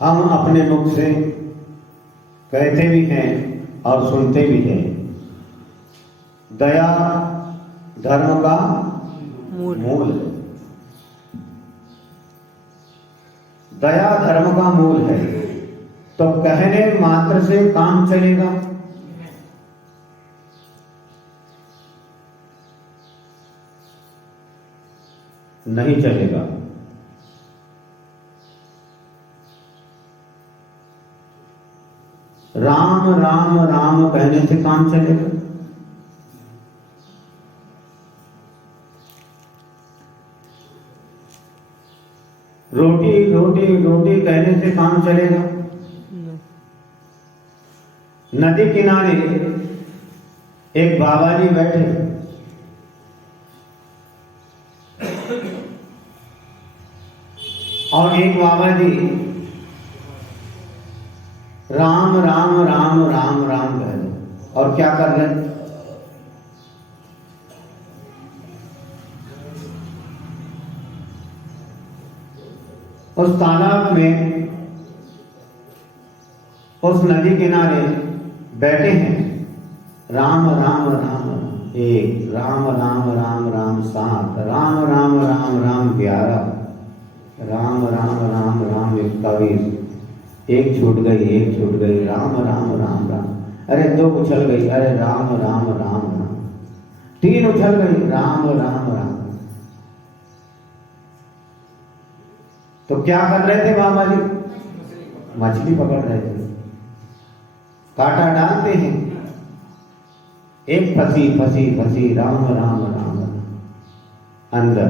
हम अपने मुख से कहते भी हैं और सुनते भी हैं, दया धर्म का मूल है। दया धर्म का मूल है, तो कहने मात्र से काम चलेगा? नहीं चलेगा। राम राम राम कहने से काम चलेगा? रोटी रोटी रोटी कहने से काम चलेगा? नदी किनारे एक बाबा जी बैठे, और एक बाबा जी राम राम राम राम राम कह रहे, और क्या कर रहे हैं? उस तालाब में, उस नदी किनारे बैठे हैं, राम राम राम एक, राम राम राम राम 7, राम राम राम राम 11, राम राम राम राम 21, एक छूट गई, राम राम राम राम, अरे 2 उछल गई, अरे राम राम राम राम, 3 उछल गई, राम राम राम। तो क्या कर रहे थे बाबा जी? मछली पकड़ रहे थे। कांटा डालते हैं, एक फंसी फंसी फंसी, राम राम राम अंदर।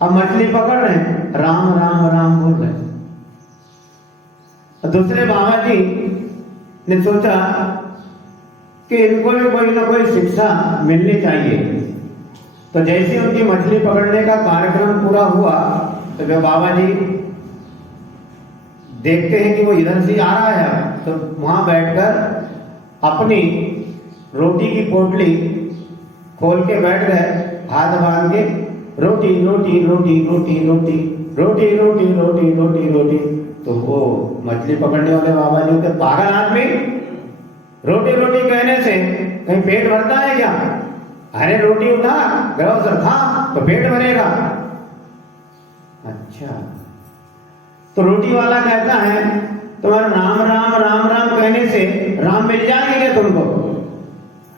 अब मछली पकड़ रहे हैं, राम राम राम बोल रहे हैं। दूसरे बाबा जी ने सोचा कि इनको भी कोई ना कोई शिक्षा मिलनी चाहिए। तो जैसे उनकी मछली पकड़ने का कार्यक्रम पूरा हुआ, तो वे बाबा जी देखते हैं कि वो इधर से आ रहा है, तो वहां बैठकर अपनी रोटी की पोटली खोल के बैठ गए, हाथ बांध के, रोटी रोटी रोटी रोटी रोटी रोटी रोटी रोटी रोटी रोटी। तो वो मछली पकड़ने वाले बाबा जी के, पागल आदमी, रोटी रोटी कहने से कहीं पेट भरता है क्या? अरे रोटी उठा, गरम से खा तो पेट भरेगा। अच्छा, तो रोटी वाला कहता है तुम्हारा राम राम राम राम कहने से राम मिल जाएंगे क्या तुमको?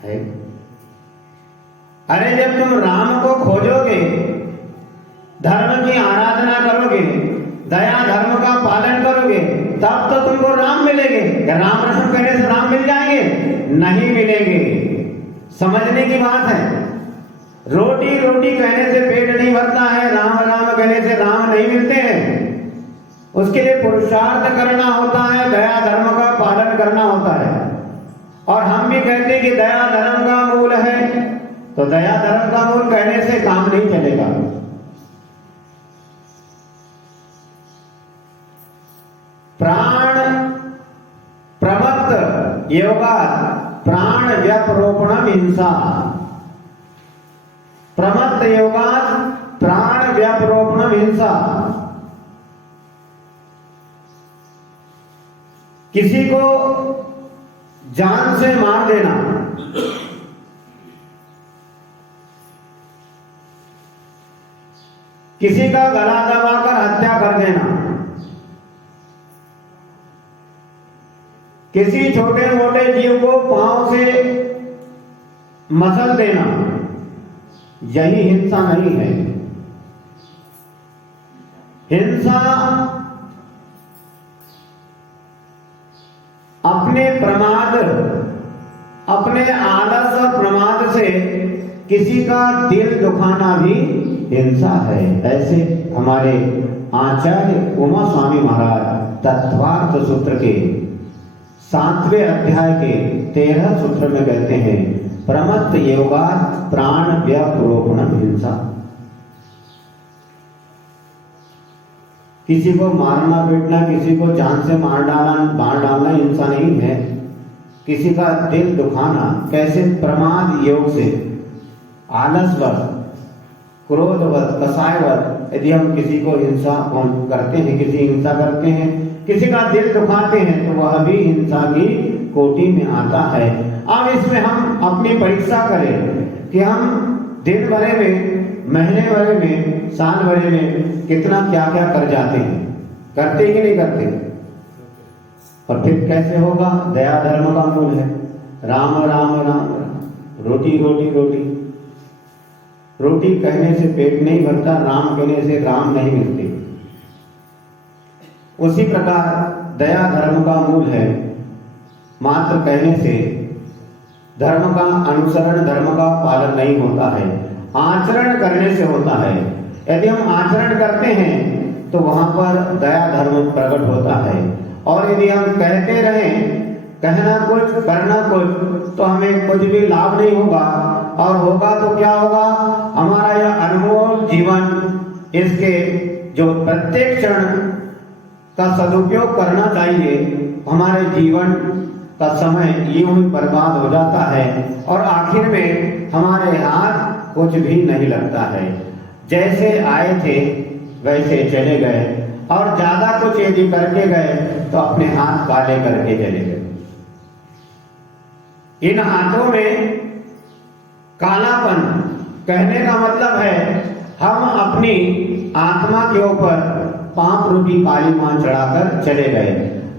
है? अरे जब तुम राम को खोजोगे, धर्म की आराधना करोगे, दया धर्म का पालन करोगे, तब तो तुमको राम मिलेंगे। राम राम कहने से राम मिल जाएंगे? नहीं मिलेंगे। समझने की बात है। रोटी रोटी कहने से पेट नहीं भरता है, राम राम कहने से राम नहीं मिलते हैं। उसके लिए पुरुषार्थ करना होता है, दया धर्म का पालन करना होता है। और हम भी कहते हैं कि दया धर्म का मूल है, तो दया धर्म का मूल कहने से काम नहीं चलेगा। प्राण प्रमत्त योगा प्राण व्यपरोपणम हिंसा, प्रमत्त योगा प्राण व्यपरोपणम हिंसा। किसी को जान से मार देना, किसी का गला दबाकर हत्या कर देना, किसी छोटे मोटे जीव को पांव से मसल देना, यही हिंसा नहीं है। हिंसा अपने प्रमाद, अपने आलस और प्रमाद से किसी का दिल दुखाना भी हिंसा है। ऐसे हमारे आचार्य उमा स्वामी महाराज तत्वार्थ सूत्र के 7वें अध्याय के 13 सूत्र में कहते हैं, प्रमत्त योगा प्राण व्यपरोपणम हिंसा। किसी को मारना पीटना, किसी को जान से मार डालना हिंसा नहीं है। किसी का दिल दुखाना कैसे? प्रमाद योग से, आलसवश, क्रोधवश, कसायवश यदि हम किसी को हिंसा करते हैं, किसी हिंसा करते हैं, किसी का दिल दुखाते हैं, तो वह भी हिंसा की कोटि में आता है। अब इसमें हम अपनी परीक्षा करें कि हम दिन भरे में, महीने भरे में, साल भरे में कितना क्या क्या कर जाते हैं, करते कि नहीं करते। और फिर कैसे होगा? दया धर्म का मूल है। राम राम राम राम, रोटी रोटी रोटी। रोटी कहने से पेट नहीं भरता, राम कहने से राम नहीं मिलते। उसी प्रकार दया धर्म का मूल है। मात्र कहने से धर्म का अनुसरण, धर्म का पालन नहीं होता है, आचरण करने से होता है। यदि हम आचरण करते हैं तो वहां पर दया धर्म प्रकट होता है। और यदि हम कहते रहें, कहना कुछ करना कुछ, तो हमें कुछ भी लाभ नहीं होगा। और होगा तो क्या होगा? हमारा यह अनमोल जीवन, इसके जो प्रत्येक क्षण का सदुपयोग करना चाहिए, हमारे जीवन का समय यूं ही बर्बाद हो जाता है और आखिर में हमारे हाथ कुछ भी नहीं लगता है। जैसे आए थे वैसे चले गए, और ज्यादा कुछ यदि करके गए तो अपने हाथ काले करके चले गए। इन हाथों में कालापन कहने का मतलब है हम अपनी आत्मा के ऊपर पाप रूपी काली मां चढ़ाकर चले गए।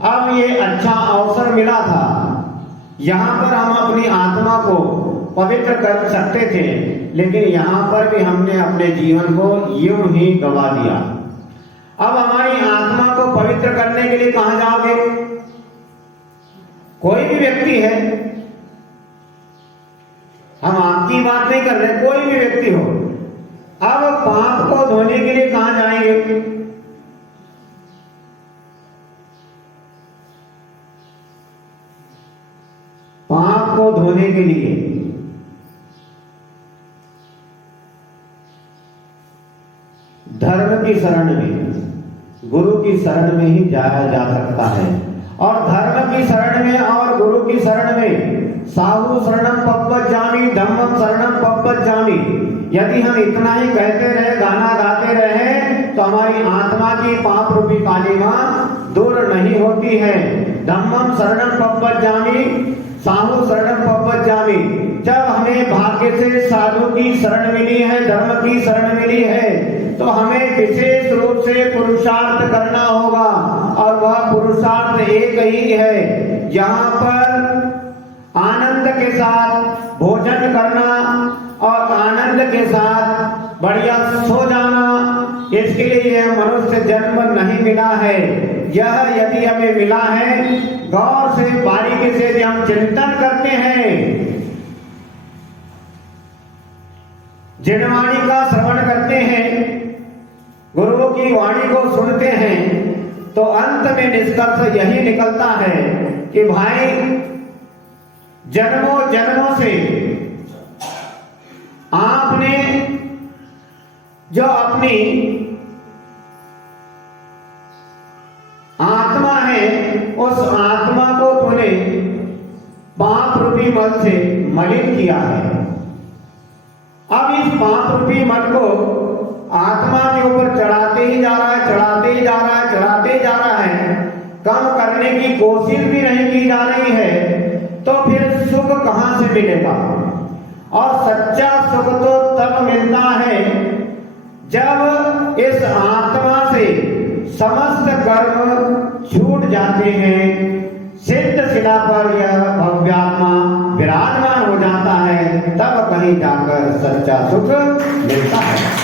अब ये अच्छा अवसर मिला था, यहाँ पर हम अपनी आत्मा को पवित्र कर सकते थे, लेकिन यहाँ पर भी हमने अपने जीवन को यूं ही गवा दिया। अब हमारी आत्मा को पवित्र करने के लिए कहां जाओगे? कोई भी व्यक्ति है, हम आपकी बात नहीं कर रहे, कोई भी व्यक्ति हो, अब पाप को धोने के लिए कहां जाएंगे? पाप को धोने के लिए धर्म की शरण में, गुरु की शरण में ही जाया जा सकता है। और धर्म की शरण में और गुरु की शरण में साहु शरणम पप्पज्जामि, धम्मम शरणम पप्पज्जामि। यदि हम इतना ही कहते रहे, गाना गाते रहे, तो हमारी आत्मा की पाप रूपी काली मां दूर नहीं होती है। धम्मम शरणम पप्पज्जामि, साहु शरणम पप्पज्जामि। जब हमें भाग्य से साधु की शरण मिली है, धर्म की शरण मिली है, तो हमें विशेष रूप से पुरुषार्थ करना होगा। और वह पुरुषार्थ एक ही है, यहाँ पर आनंद के साथ भोजन करना और आनंद के साथ बढ़िया सो जाना। इसके लिए यह मनुष्य जन्म नहीं मिला है। यह यदि हमें मिला है, गौर से बारीकी से यदि हम चिंतन करते हैं, जिनवाणी का श्रवण करते हैं, गुरुओं की वाणी को सुनते हैं, तो अंत में निष्कर्ष यही निकलता है कि भाई जन्मों जन्मों से आपने जो अपनी आत्मा है, उस आत्मा को तूने पाप रूपी मल से मलिन किया है। अब इस पाप रूपी मल को आत्मा के ऊपर चढ़ाते ही जा रहा है, चढ़ाते ही जा रहा है, चढ़ाते ही जा रहा है, कम करने की कोशिश भी नहीं की जा रही है, तो फिर सुख कहां से मिलेगा? और सच्चा सुख तो तब मिलता है जब इस आत्मा से समस्त कर्म छूट जाते हैं, सिद्ध शिला पर यह भव्यात्मा विराजमान हो जाता है, तब कहीं जाकर सच्चा सुख मिलता है।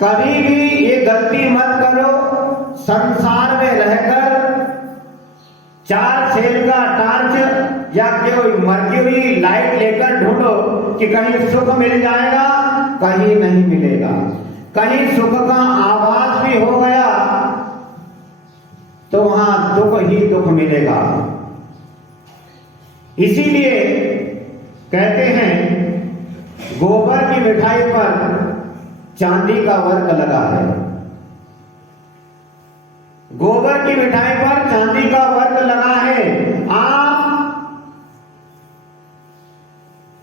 कभी भी ये गलती मत करो, संसार में रहकर 4 सेल का टार्च या कोई मर्क्यूरी लाइट लेकर ढूंढो कि कहीं सुख मिल जाएगा, कहीं नहीं मिलेगा। कहीं सुख का आवाज भी हो गया तो वहां दुख ही दुख मिलेगा। इसीलिए कहते हैं गोबर की मिठाई पर चांदी का वर्क लगा है। गोबर की मिठाई पर चांदी का वर्क लगा है। आप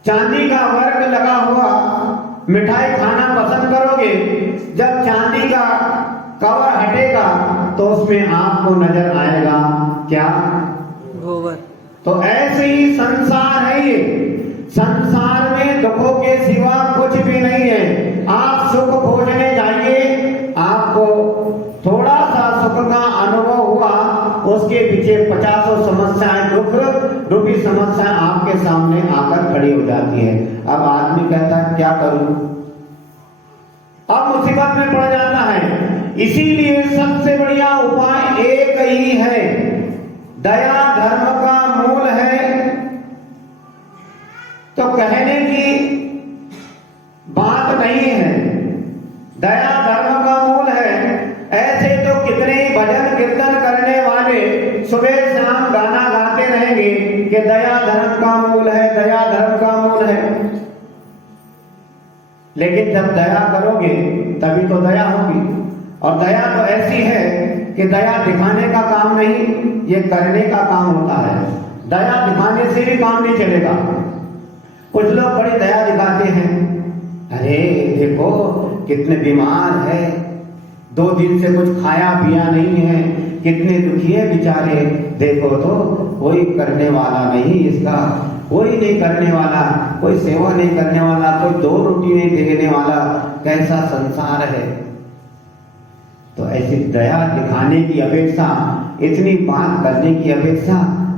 चांदी का वर्क लगा हुआ मिठाई खाना पसंद करोगे, जब चांदी का कवर हटेगा तो उसमें आपको नजर आएगा क्या? गोबर। तो ऐसे ही संसार है ये। संसार में दुखों के सिवा कुछ भी नहीं है। आप सुख खोजने जाइए, आपको थोड़ा सा सुख का अनुभव हुआ, उसके पीछे 50 समस्याएं, दुख रूपी समस्याएं आपके सामने आकर खड़ी हो जाती है। अब आदमी कहता है क्या करूं, अब मुसीबत में पड़ जाता है। इसीलिए सबसे बढ़िया उपाय एक ही है, दया धर्म का मूल है। तो कहने की बात नहीं है, दया धर्म का मूल है। ऐसे तो कितने ही भजन कीर्तन करने वाले सुबह शाम गाना गाते रहेंगे कि दया धर्म का मूल है, दया धर्म का मूल है। लेकिन जब दया करोगे तभी तो दया होगी। और दया तो ऐसी है कि दया दिखाने का काम नहीं, ये करने का काम होता है। दया दिखाने से भी काम नहीं चलेगा। कुछ लोग बड़ी दया दिखाते हैं, अरे देखो कितने बीमार है, 2 दिन से कुछ खाया पिया नहीं है, कितने दुखी है बेचारे, देखो तो कोई करने वाला नहीं, इसका कोई नहीं करने वाला, कोई सेवा नहीं करने वाला, कोई 2 रोटी नहीं देने वाला, कैसा संसार है। तो ऐसी दया दिखाने की अपेक्षा, इतनी बात करने की अपेक्षा,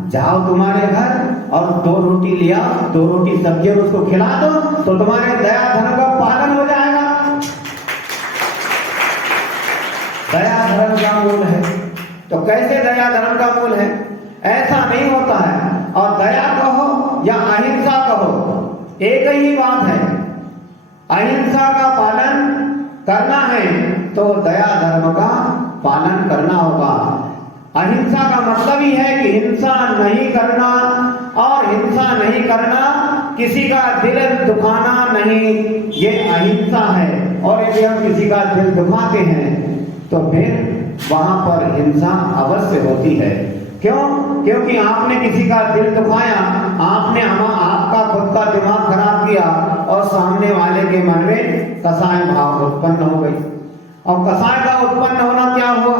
जाओ तुम्हारे घर और 2 रोटी लिया, 2 रोटी सब्जी उसको खिला दो, तो तुम्हारे दया धर्म का पालन हो जाएगा। दया धर्म का मूल है। तो कैसे दया धर्म का मूल है? ऐसा नहीं होता है। और दया कहो या अहिंसा कहो, एक ही बात है। अहिंसा का पालन करना है तो दया धर्म का पालन करना होगा। अहिंसा का मतलब ही है कि हिंसा नहीं करना, और हिंसा नहीं करना किसी का दिल दुखाना नहीं, ये अहिंसा है। और यदि हम किसी का दिल दुखाते हैं तो फिर वहां पर हिंसा अवश्य होती है। क्यों? क्योंकि आपने किसी का दिल दुखाया, आपने आपका खुद का दिमाग खराब किया और सामने वाले के मन में कसाय भाव उत्पन्न हो गई। और कसाय का उत्पन्न होना क्या हुआ?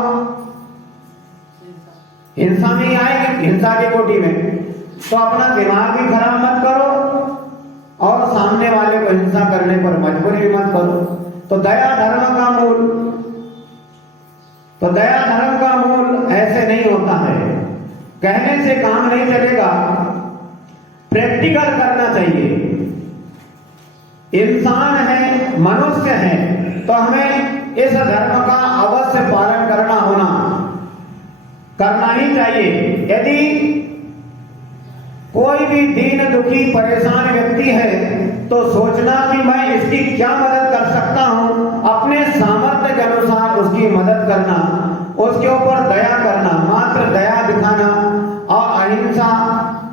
हिंसा में ही आएगी, हिंसा की कोटि में। तो अपना दिमाग भी खराब मत करो और सामने वाले को हिंसा करने पर मजबूर भी मत करो। तो दया धर्म का मूल, तो दया धर्म का मूल ऐसे नहीं होता है, कहने से काम नहीं चलेगा, प्रैक्टिकल करना चाहिए। इंसान है, मनुष्य है, तो हमें इस धर्म का अवश्य पालन करना ही चाहिए। यदि कोई भी दीन दुखी परेशान व्यक्ति है तो सोचना कि मैं इसकी क्या मदद कर सकता हूं, अपने सामर्थ्य के अनुसार उसकी मदद करना, उसके ऊपर दया करना, मात्र दया दिखाना। और अहिंसा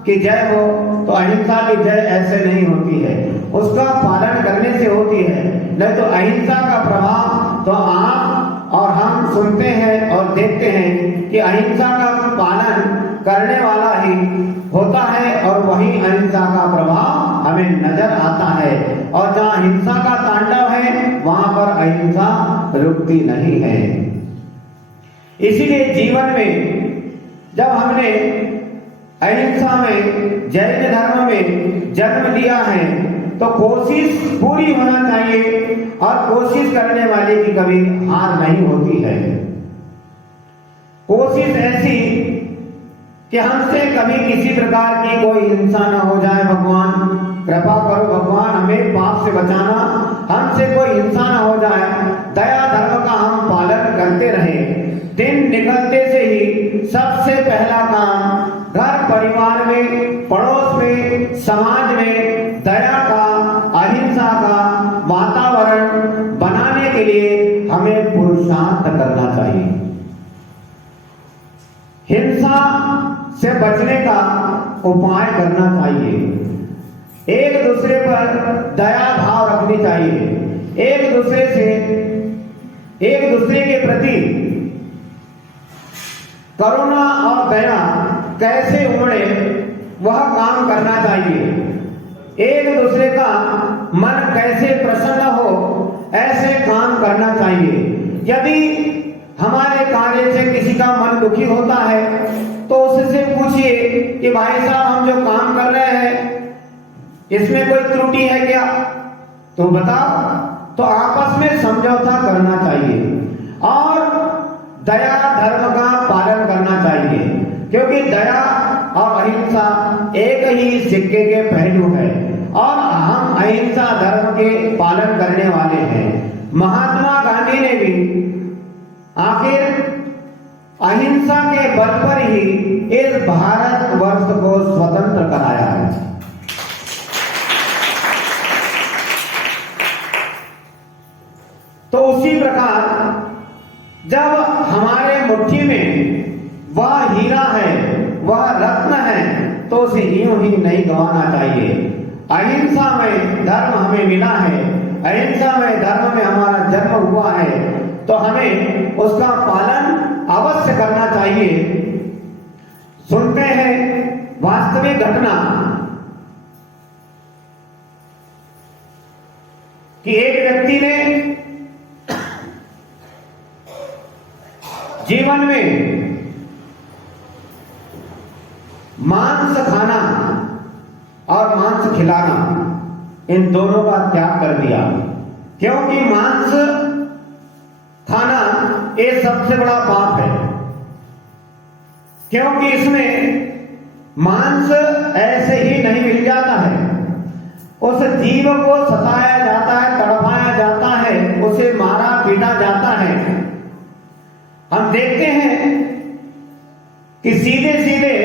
की जय हो, तो अहिंसा की जय ऐसे नहीं होती है, उसका पालन करने से होती है। नहीं तो अहिंसा का प्रभाव तो आप और हम सुनते हैं और देखते हैं कि अहिंसा का पालन करने वाला ही होता है और वही अहिंसा का प्रभाव हमें नजर आता है। और जहां हिंसा का तांडव है वहां पर अहिंसा रुकती नहीं है। इसीलिए जीवन में जब हमने अहिंसा में, जैन धर्म में जन्म लिया है तो कोशिश पूरी होना चाहिए, और कोशिश करने वाले की कभी हार नहीं होती है। कोशिश ऐसी कि हमसे कभी किसी प्रकार की कोई हिंसा न हो जाए। भगवान कृपा करो, भगवान हमें पाप से बचाना, हमसे कोई हिंसा न हो जाए। दया धर्म का हम पालन करते रहे। दिन निकलते से ही सबसे पहला काम घर परिवार में, पड़ोस में, समाज में दया का, अहिंसा का वातावरण बनाने के लिए हमें पुरुषार्थ करना चाहिए। हिंसा से बचने का उपाय करना चाहिए। एक दूसरे पर दया भाव रखनी चाहिए। एक दूसरे के प्रति करुणा और दया कैसे उमड़े वह काम करना चाहिए। एक दूसरे का मन कैसे प्रसन्न हो ऐसे काम करना चाहिए। यदि हमारे कार्य से किसी का मन दुखी होता है तो उससे पूछिए कि भाई साहब हम जो काम कर रहे हैं इसमें कोई त्रुटि है क्या, तो बताओ। तो आपस में समझौता करना चाहिए और दया धर्म का पालन करना चाहिए, क्योंकि दया और अहिंसा एक ही सिक्के के पहलू है और हम अहिंसा धर्म के पालन करने वाले हैं। महात्मा गांधी ने भी आखिर अहिंसा के बल पर ही इस भारत वर्ष को स्वतंत्र कराया है। तो उसी प्रकार जब हमारे मुट्ठी में वह हीरा है, वह रत्न है, तो उसे यूं ही नहीं गंवाना चाहिए। अहिंसा में धर्म हमें मिला है, अहिंसा में धर्म में हमारा जन्म हुआ है, तो हमें उसका पालन अवश्य करना चाहिए। सुनते हैं वास्तविक घटना कि एक व्यक्ति ने जीवन में मांस खाना और मांस खिलाना इन दोनों का त्याग कर दिया, क्योंकि मांस खाना ये सबसे बड़ा पाप है, क्योंकि इसमें मांस ऐसे ही नहीं मिल जाता है, उस जीव को सताया जाता है, तड़पाया जाता है, उसे मारा पीटा जाता है। हम देखते हैं कि सीधे सीधे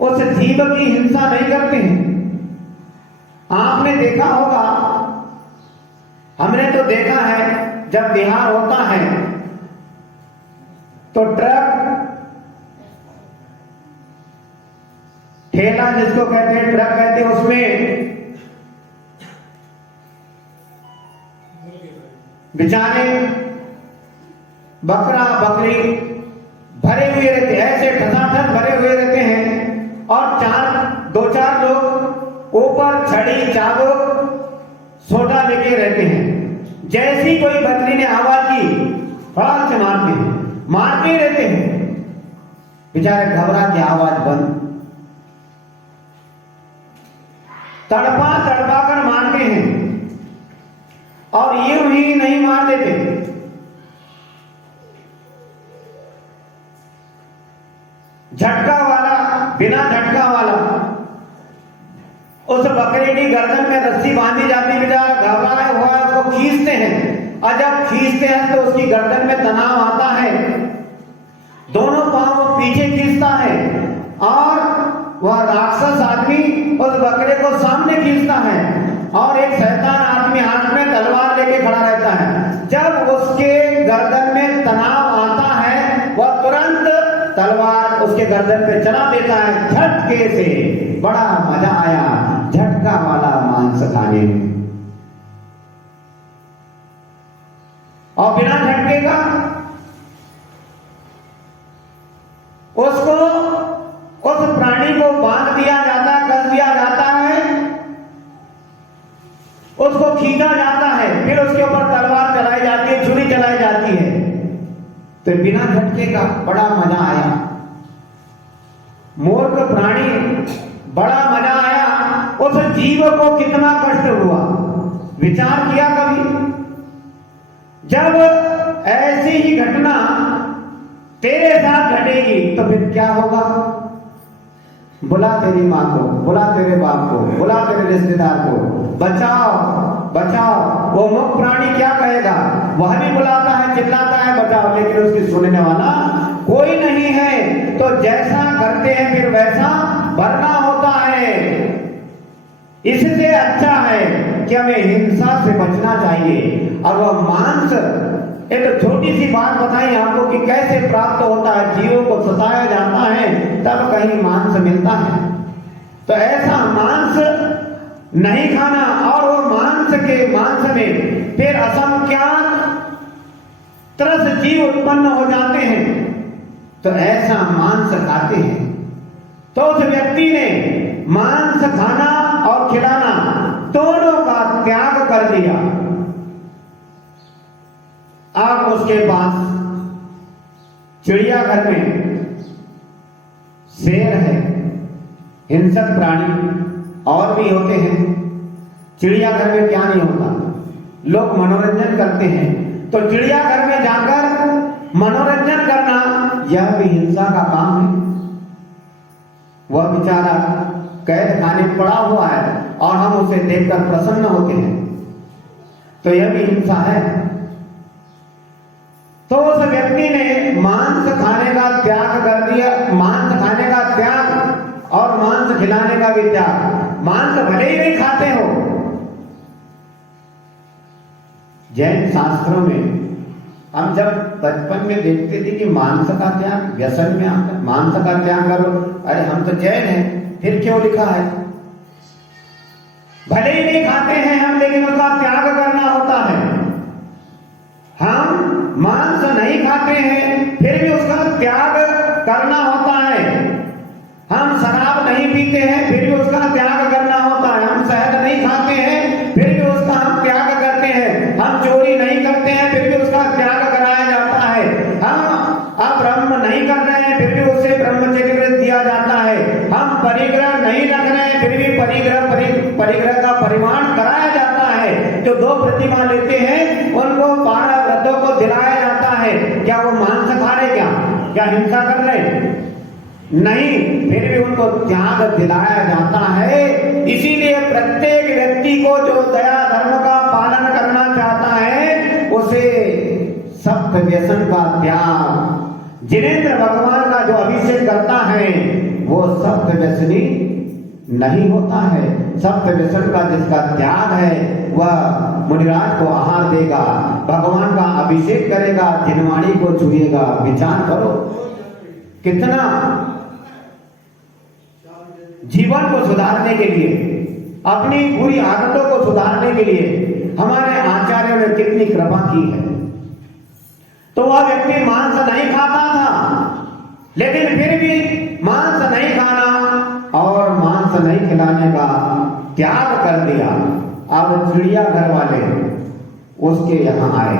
उस जीव की हिंसा नहीं करते हैं। आपने देखा होगा, हमने तो देखा है, जब बिहार होता है तो ट्रक ठेला जिसको कहते हैं, ट्रक कहते हैं, उसमें बेचारे बकरा बकरी भरे हुए रहते, ऐसे ठसाठस भरे हुए रहते हैं और दो चार लोग ऊपर छड़ी चाबुक सोटा लेके रहते हैं। जैसी कोई बकरी ने आवाज की, फटाक से मारते रहते हैं, बेचारे घबरा के आवाज बंद, तड़पा तड़पा कर मारते हैं और यूं ही नहीं मार देते, झटका वाला, बिना झटका वाला उस बकरे की गर्दन में रस्सी बांधी जाती, बेचारा घबराया हुआ है, उसको खींचते हैं और जब खींचते हैं तो उसकी गर्दन में तनाव आता है, दोनों पांव पीछे खींचता है और वह राक्षस आदमी उस बकरे को सामने खींचता है और एक शैतान आदमी हाथ में तलवार लेके खड़ा रहता है। जब उसके गर्दन में तनाव आता है, वह तुरंत तलवार उसके गर्दन पे चला देता है झटके से। बड़ा मजा आया झटका वाला मांस खाने में। और बिना झटके का उसको, उस प्राणी को बांध दिया जाता है, कस दिया जाता है, उसको खींचा जाता है, फिर उसके ऊपर तलवार चलाई जाती है, छुरी चलाई जाती है। तो बिना झटके का बड़ा मजा आया। मूर्ख प्राणी, बड़ा मजा आया। उस जीव को कितना कष्ट हुआ, विचार किया कभी? जब ऐसी ही घटना तेरे साथ घटेगी तो फिर क्या होगा? बुला तेरी माँ को, बुला तेरे बाप को, बुला तेरे रिश्तेदार को, बचाओ बचाओ। वो मुख प्राणी क्या कहेगा? वह भी बुलाता है, चिल्लाता है बचाओ, लेकिन उसकी सुनने वाला कोई नहीं है। तो जैसा करते हैं फिर वैसा भरना होता है। इससे अच्छा है कि हमें हिंसा से बचना चाहिए। और वह मांस, एक तो छोटी सी बात बताई आपको कि कैसे प्राप्त होता है। जीवों को सताया जाता है तब कहीं मांस मिलता है। तो ऐसा मांस नहीं खाना। और वो मांस में फिर असंख्यात तरह जीव उत्पन्न हो जाते हैं, तो ऐसा मांस खाते हैं। तो उस व्यक्ति ने मांस खाना और खिलाना दोनों का त्याग कर दिया। अब उसके पास चिड़ियाघर में शेर है, हिंसक प्राणी और भी होते हैं। चिड़ियाघर में क्या नहीं होता, लोग मनोरंजन करते हैं, तो चिड़ियाघर में जाकर मनोरंजन करना यह भी हिंसा का काम है। वह बेचारा कैद खाने पड़ा हुआ है और हम उसे देखकर प्रसन्न होते हैं, तो यह भी हिंसा है। तो उस व्यक्ति ने मांस खाने का त्याग कर दिया, मांस खाने का त्याग और मांस खिलाने का भी त्याग। मांस भले ही नहीं खाते हो, जैन शास्त्रों में हम जब बचपन में देखते थे कि मांस का त्याग व्यसन में आता, मांस का त्याग करो। अरे हम तो जैन हैं, फिर क्यों लिखा है? भले ही नहीं खाते हैं हम, लेकिन उसका त्याग करना होता है। हम मांस नहीं खाते हैं, फिर भी उसका त्याग करना होता है। हम शराब नहीं पीते हैं, फिर भी उसका त्याग करना होता है। हम शहद नहीं खाते हैं, फिर भी उसका हम त्याग करते हैं। हम चोरी नहीं करते हैं, फिर भी उसका त्याग कराया जाता है। हम अब्रह्म नहीं कर रहे हैं, फिर भी उसे ब्रह्मचर्य दिया जाता है। हम परिग्रह नहीं रख रहे हैं, फिर भी परिग्रह का परिमाण कराया जाता है। जो 2 प्रतिमा लेते हैं उनको 12 व्रतों को दिलाया जाता है। क्या वो मांस खा रहे? क्या हिंसा कर रहे? नहीं, फिर भी उनको त्याग दिलाया जाता है। इसीलिए प्रत्येक व्यक्ति को जो दया धर्म का पालन करना चाहता है, उसे सप्त व्यसन का त्याग, जिनेंद्र भगवान का जो अभिषेक करता है वो सप्त व्यसनी नहीं होता है। सप्त व्यसन का जिसका त्याग है वह मुनिराज को आहार देगा, भगवान का अभिषेक करेगा, जिनवाणी को छुएगा। विचार करो कितना जीवन को सुधारने के लिए, अपनी बुरी आदतों को सुधारने के लिए हमारे आचार्यों ने कितनी कृपा की है। तो वह व्यक्ति मांस नहीं खाता था, लेकिन फिर भी मांस नहीं खाना और मांस नहीं खिलाने का त्याग कर दिया। अब चिड़ियाघर वाले उसके यहां आए,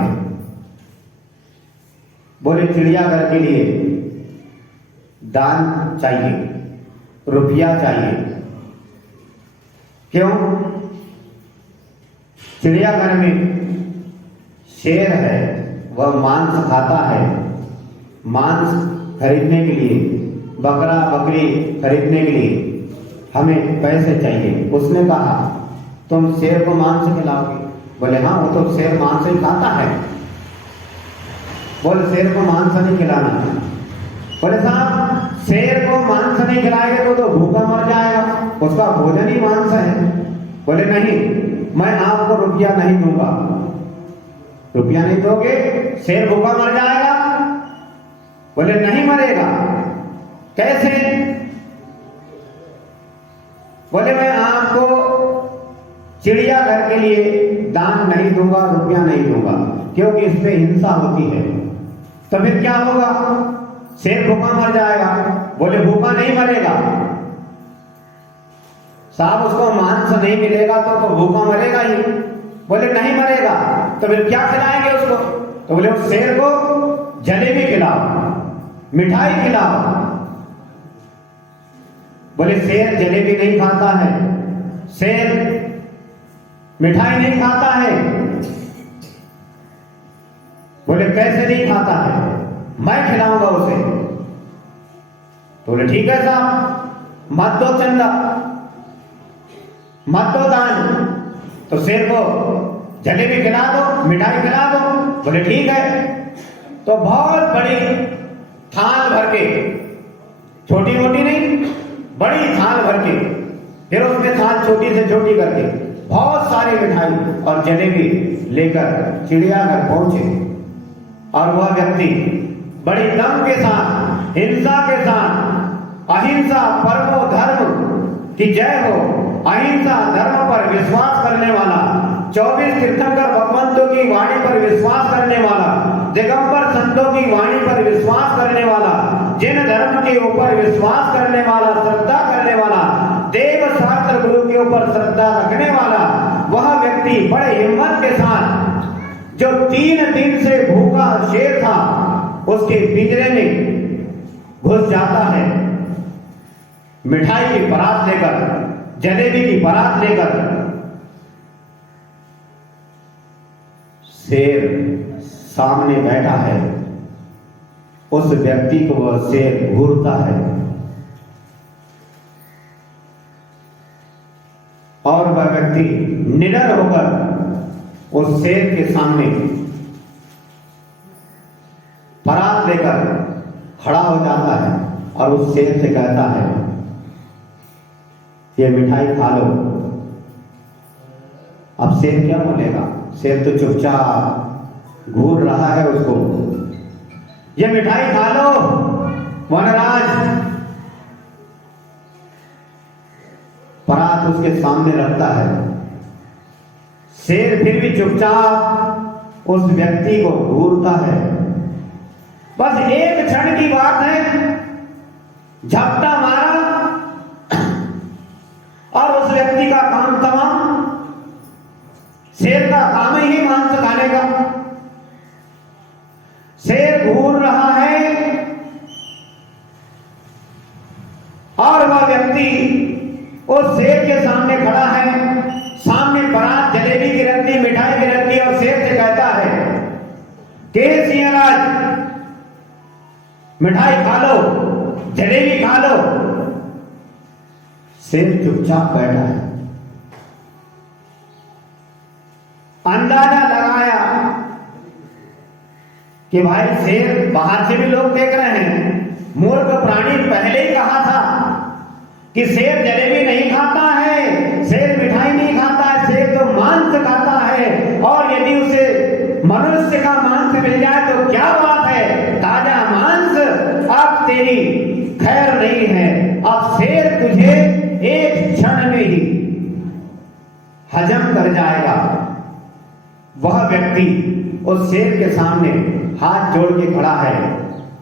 बोले चिड़ियाघर के लिए दान चाहिए, रुपया चाहिए। क्यों? चिड़ियाघर में शेर है, वह मांस खाता है। मांस खरीदने के लिए, बकरा बकरी खरीदने के लिए हमें पैसे चाहिए। उसने कहा तुम शेर को मांस खिलाओगे? बोले हाँ, वो तो शेर मांस ही खाता है। बोले शेर को मांस नहीं खिलाना। बोले साहब शेर को मांस नहीं खिलाएंगे तो भूखा मर जाएगा, उसका भोजन ही मांस है। बोले नहीं, मैं आपको रुपया नहीं दूंगा। रुपया नहीं दोगे, शेर भूखा मर जाएगा। बोले नहीं मरेगा। कैसे? बोले मैं आपको चिड़ियाघर के लिए दान नहीं दूंगा, रुपया नहीं दूंगा, क्योंकि इस पे हिंसा होती है। तो फिर क्या होगा? शेर भूखा मर जाएगा। बोले भूखा नहीं मरेगा साहब, उसको मांस नहीं मिलेगा तो भूखा मरेगा ही। बोले नहीं मरेगा। तो फिर क्या खिलाएंगे उसको? तो बोले उस शेर को जलेबी खिलाओ, मिठाई खिलाओ। बोले शेर जलेबी नहीं खाता है, शेर मिठाई नहीं खाता है। बोले कैसे नहीं खाता है? मैं खिलाऊंगा उसे। बोले ठीक है साहब, मत दो चंदा, मत दो दान, तो शेर को जलेबी खिला दो, मिठाई खिला दो। बोले ठीक है। तो बहुत बड़ी थाल भर के, छोटी मोटी नहीं, बड़ी थाल भर के, फिर उसमें थाल छोटी से छोटी करके बहुत सारी मिठाई और जलेबी लेकर चिड़ियाघर पहुंचे। और वह व्यक्ति बड़ी दम के साथ, हिंसा के साथ, अहिंसा परमो धर्म की जय हो, अहिंसा धर्म पर विश्वास करने वाला, 24 तीर्थंकर भगवंतों की वाणी पर विश्वास करने वाला, दिगंबर संतों की वाणी पर विश्वास करने वाला, जिन धर्म के ऊपर विश्वास करने वाला, श्रद्धा करने वाला, देव शास्त्र गुरु के के ऊपर श्रद्धा रखने वाला वह व्यक्ति बड़े हिम्मत के साथ जो 3 दिन से भूखा शेर था उसके पिंजरे में घुस जाता है, मिठाई की बारात लेकर, जलेबी की बारात लेकर। शेर सामने बैठा है, उस व्यक्ति को वह शेर घूरता है और वह व्यक्ति निडर होकर उस शेर के सामने परात लेकर खड़ा हो जाता है और उस शेर से कहता है, ये मिठाई खा लो। अब शेर क्या बोलेगा? शेर तो चुपचाप घूर रहा है उसको। ये मिठाई खा लो वनराज। परात उसके सामने रखता है। शेर फिर भी चुपचाप उस व्यक्ति को घूरता है। बस एक क्षण की बात है, झपटा मारा और उस व्यक्ति का काम तमाम। शेर का काम ही मांस खाने का। शेर घूर रहा है और वह व्यक्ति उस शेर के सामने खड़ा है। सामने बारात जलेबी की रख दी, मिठाई की रख दी और शेर से कहता है कि सिंहराज मिठाई खा लो, जलेबी खा लो। शेर चुपचाप बैठा है। अंदाजा लगाया कि भाई शेर, बाहर से भी लोग देख रहे हैं, मूर्ख प्राणी पहले ही कहा था कि शेर जलेबी नहीं खाता है, शेर मिठाई नहीं खाता है, शेर तो मांस खाता है। और यदि उसे मनुष्य का मांस मिल जाए तो क्या बात है, ताजा मांस। अब तेरी खैर नहीं है, अब शेर तुझे एक क्षण में ही हजम कर जाएगा। वह व्यक्ति उस शेर के सामने हाथ जोड़ के खड़ा है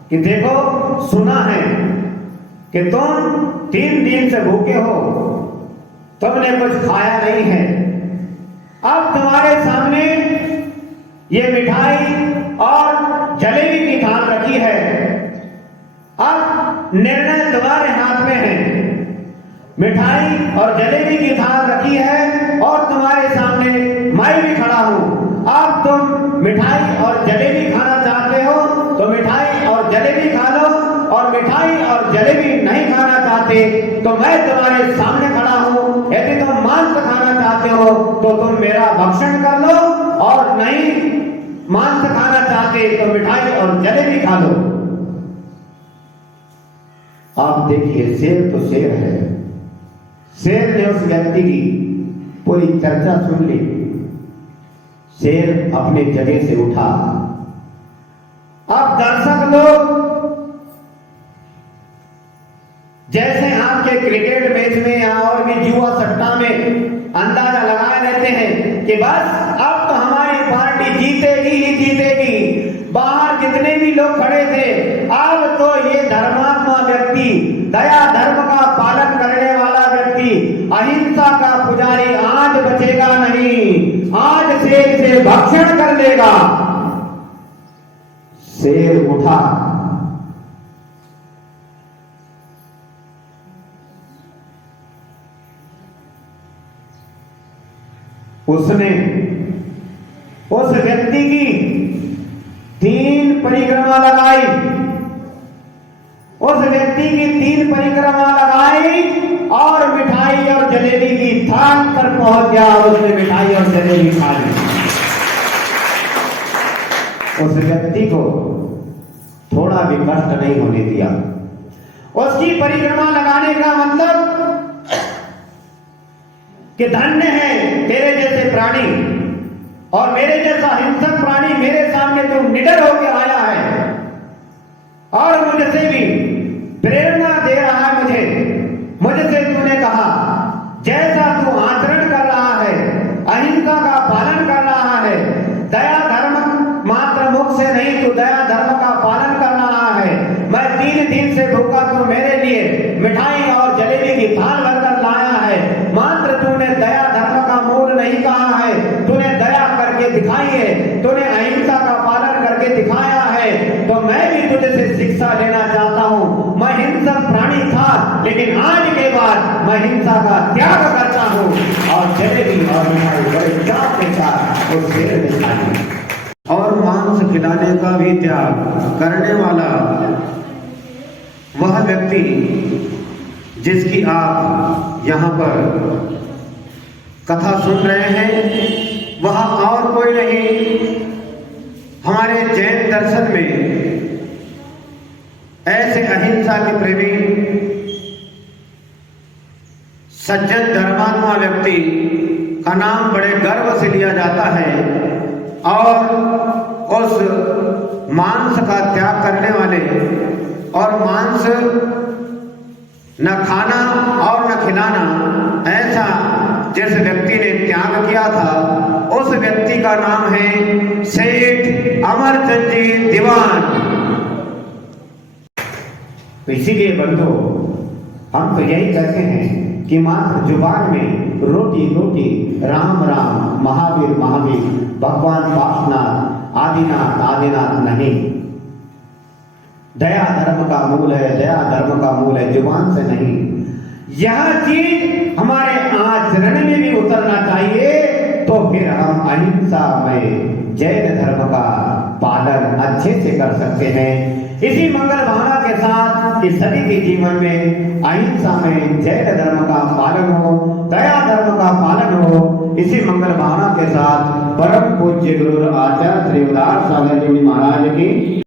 कि देखो, सुना है कि तुम 3 दिन से भूखे हो, तुमने कुछ खाया नहीं है। अब तुम्हारे सामने ये मिठाई और जलेबी की थाल रखी है। अब निर्णय तुम्हारे हाथ में है। मिठाई और जलेबी की थाल रखी है और तुम्हारे सामने मैं भी खड़ा हूं। अब तुम मिठाई और जलेबी खाना चाहते हो तो मिठाई और जलेबी खा लो, और मिठाई और जलेबी नहीं खाना चाहते तो मैं तुम्हारे सामने खड़ा हूं। यदि तुम मांस खाना चाहते हो तो तुम मेरा भक्षण कर लो, और नहीं मांस खाना चाहते तो मिठाई और जलेबी खा लो। आप देखिए, शेर तो शेर है। शेर ने उस व्यक्ति की पूरी चर्चा सुन ली। शेर अपने जगह से उठा। अब दर्शक लोग जैसे आपके क्रिकेट मैच में या और भी जुआ सट्टा में अंदाजा लगाए रहते हैं कि बस अब तो हमारी पार्टी जीतेगी ही जीतेगी। बाहर जितने भी लोग खड़े थे, अब तो ये धर्मात्मा व्यक्ति, दया धर्म का पालन करने वाला व्यक्ति, अहिंसा का पुजारी आज बचेगा नहीं, आज शेर से भक्षण कर लेगा। शेर उठा। उसने उस व्यक्ति की 3 परिक्रमा लगाई। उस व्यक्ति की 3 परिक्रमा लगाई और मिठाई और जलेबी की थाल पर पहुंच गया। उसने मिठाई और जलेबी खा ली। उस व्यक्ति को थोड़ा भी कष्ट नहीं होने दिया। उसकी परिक्रमा लगाने का मतलब कि धन्य है तेरे जैसे प्राणी और मेरे जैसा हिंसक प्राणी, मेरे सामने तुम निडर होकर आया है और मुझसे भी प्रेरणा दे रहा है। मुझसे तूने कहा जैसा तू आचरण कर रहा है, अहिंसा का पालन कर रहा है, दया धर्म मात्र मुख से नहीं, तू दया धर्म का पालन कर रहा है। मैं 3 दिन से भूखा, तू मेरे लिए मिठाई और जलेबी की थाल भरकर लाया है। मात्र तू लेकिन आज के बाद मैं हिंसा का त्याग करता हूँ और जलेबी और मिठाई बड़े चाव के साथ उस शेर में खाई। और मांस खिलाने का भी त्याग करने वाला वह व्यक्ति जिसकी आप यहाँ पर कथा सुन रहे हैं, वह और कोई नहीं, हमारे जैन दर्शन में ऐसे अहिंसा के प्रेमी सज्जन धर्मात्मा व्यक्ति का नाम बड़े गर्व से लिया जाता है और उस मांस का त्याग करने वाले और मांस न खाना और न खिलाना ऐसा जिस व्यक्ति ने त्याग किया था, उस व्यक्ति का नाम है सेठ अमरचंद जी दीवान। तो इसीलिए बंधु, हम तो यही कहते हैं कि मात्र जुबान में रोटी रोटी राम राम महावीर महावीर भगवान पाशनाथ आदिनाथ आदिनाथ नहीं। दया धर्म का मूल है, दया धर्म का मूल है, जुबान से नहीं। यह चीज हमारे आचरण में भी उतरना चाहिए, तो फिर हम अहिंसा में जैन धर्म का पालन अच्छे से कर सकते हैं। इसी मंगल भावना के साथ इस सभी के जीवन में अहिंसा में जैन धर्म का पालन हो, दया धर्म का पालन हो, इसी मंगल भावना के साथ परम पूज्य गुरु आचार्य श्री उदार सागर जी महाराज की